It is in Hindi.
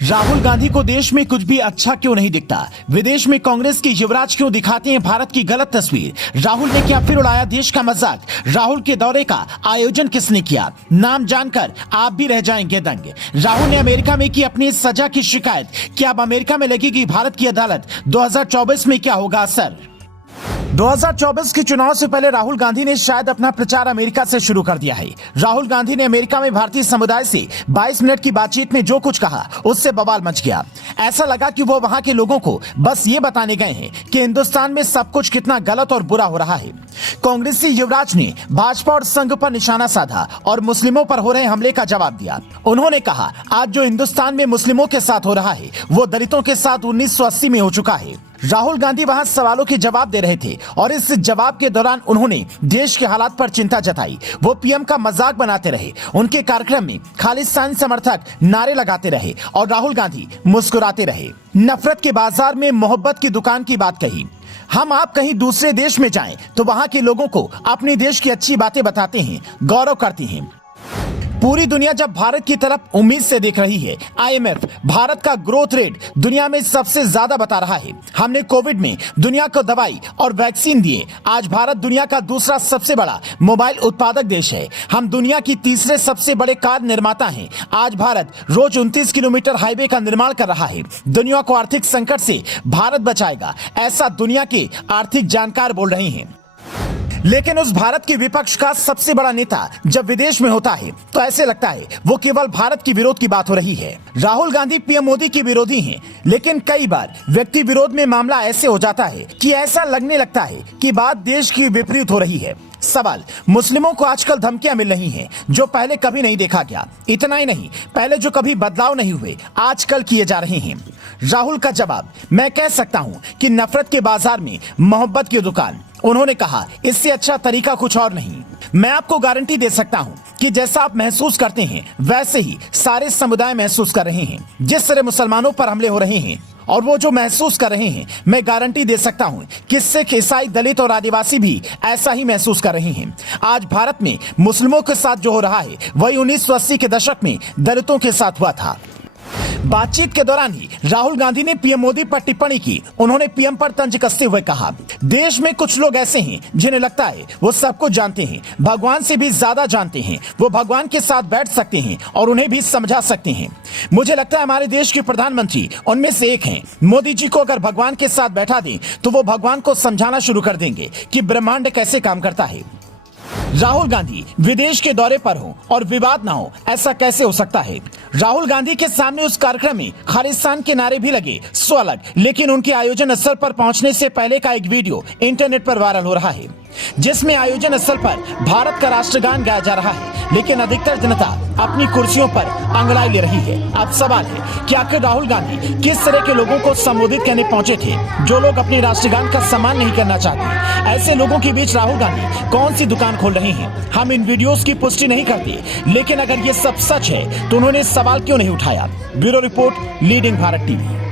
राहुल गांधी को देश में कुछ भी अच्छा क्यों नहीं दिखता? विदेश में कांग्रेस के युवराज क्यों दिखाते हैं भारत की गलत तस्वीर? राहुल ने क्या फिर उड़ाया देश का मजाक? राहुल के दौरे का आयोजन किसने किया? नाम जानकर आप भी रह जाएंगे दंग। राहुल ने अमेरिका में की अपनी सजा की शिकायत। क्या अब अमेरिका में लगेगी भारत की अदालत? 2024 में क्या होगा असर? 2024 के चुनाव से पहले राहुल गांधी ने शायद अपना प्रचार अमेरिका से शुरू कर दिया है। राहुल गांधी ने अमेरिका में भारतीय समुदाय से 22 मिनट की बातचीत में जो कुछ कहा उससे बवाल मच गया। ऐसा लगा कि वो वहां के लोगों को बस ये बताने गए हैं कि हिंदुस्तान में सब कुछ कितना गलत और बुरा हो रहा है। कांग्रेसी युवराज ने भाजपा और संघ पर निशाना साधा और मुस्लिमों पर हो रहे हमले का जवाब दिया। उन्होंने कहा, आज जो हिंदुस्तान में मुस्लिमों के साथ हो रहा है वो दलितों के साथ 1980 में हो चुका है। राहुल गांधी वहां सवालों के जवाब दे रहे थे और इस जवाब के दौरान उन्होंने देश के हालात पर चिंता जताई। वो पीएम का मजाक बनाते रहे। उनके कार्यक्रम में खालिस्तान समर्थक नारे लगाते रहे और राहुल गांधी मुस्कुराते रहे। नफरत के बाजार में मोहब्बत की दुकान की बात कही। आप कहीं दूसरे देश में जाएं तो वहां के लोगों को अपने देश की अच्छी बातें बताते हैं, गौरव करते हैं। पूरी दुनिया जब भारत की तरफ उम्मीद से देख रही है, आईएमएफ भारत का ग्रोथ रेट दुनिया में सबसे ज्यादा बता रहा है। हमने कोविड में दुनिया को दवाई और वैक्सीन दिए। आज भारत दुनिया का दूसरा सबसे बड़ा मोबाइल उत्पादक देश है। हम दुनिया की तीसरे सबसे बड़े कार निर्माता हैं। आज भारत रोज 29 किलोमीटर हाईवे का निर्माण कर रहा है। दुनिया को आर्थिक संकट से भारत बचाएगा, ऐसा दुनिया के आर्थिक जानकार बोल रहे हैं। लेकिन उस भारत के विपक्ष का सबसे बड़ा नेता जब विदेश में होता है तो ऐसे लगता है वो केवल भारत की विरोध की बात हो रही है। राहुल गांधी पीएम मोदी के विरोधी हैं, लेकिन कई बार व्यक्ति विरोध में मामला ऐसे हो जाता है कि ऐसा लगने लगता है कि बात देश की विपरीत हो रही है। सवाल, मुस्लिमों को आजकल धमकियां मिल रही हैं जो पहले कभी नहीं देखा गया। इतना ही नहीं, पहले जो कभी बदलाव नहीं हुए आजकल किए जा रहे हैं। राहुल का जवाब, मैं कह सकता हूं कि नफरत के बाजार में मोहब्बत की दुकान। उन्होंने कहा, इससे अच्छा तरीका कुछ और नहीं। मैं आपको गारंटी दे सकता हूं कि जैसा आप महसूस करते हैं वैसे ही सारे समुदाय महसूस कर रहे हैं। जिस तरह मुसलमानों पर हमले हो रहे हैं और वो जो महसूस कर रहे हैं, मैं गारंटी दे सकता हूं कि सिख, ईसाई, दलित और आदिवासी भी ऐसा ही महसूस कर रहे हैं। आज भारत में मुस्लिमों के साथ जो हो रहा है वही 1980 के दशक में दलितों के साथ हुआ था। बातचीत के दौरान ही राहुल गांधी ने पीएम मोदी पर टिप्पणी की। उन्होंने पीएम पर तंज कसते हुए कहा, देश में कुछ लोग ऐसे हैं जिन्हें लगता है वो सब कुछ जानते हैं, भगवान से भी ज्यादा जानते हैं। वो भगवान के साथ बैठ सकते हैं और उन्हें भी समझा सकते हैं। मुझे लगता है हमारे देश के प्रधानमंत्री उनमें से एक हैं। मोदी जी को अगर भगवान के साथ बैठा दें तो वो भगवान को समझाना शुरू कर देंगे कि ब्रह्मांड कैसे काम करता है। राहुल गांधी विदेश के दौरे पर हो और विवाद ना हो, ऐसा कैसे हो सकता है? राहुल गांधी के सामने उस कार्यक्रम में खालिस्तान के नारे भी लगे, सो अलग। लेकिन उनके आयोजन स्थल पर पहुंचने से पहले का एक वीडियो इंटरनेट पर वायरल हो रहा है जिसमें आयोजन स्थल पर भारत का राष्ट्रगान गाया जा रहा है, लेकिन अधिकतर जनता अपनी कुर्सियों पर अंगड़ाई ले रही है। अब सवाल है कि आखिर राहुल गांधी किस तरह के लोगों को संबोधित करने पहुंचे थे, जो लोग अपने राष्ट्रगान का सम्मान नहीं करना चाहते। ऐसे लोगों के बीच राहुल गांधी कौन सी दुकान खोल रहे हैं? हम इन वीडियोस की पुष्टि नहीं करते, लेकिन अगर ये सब सच है तो उन्होंने सवाल क्यों नहीं उठाया? Bureau report, leading Bharat TV.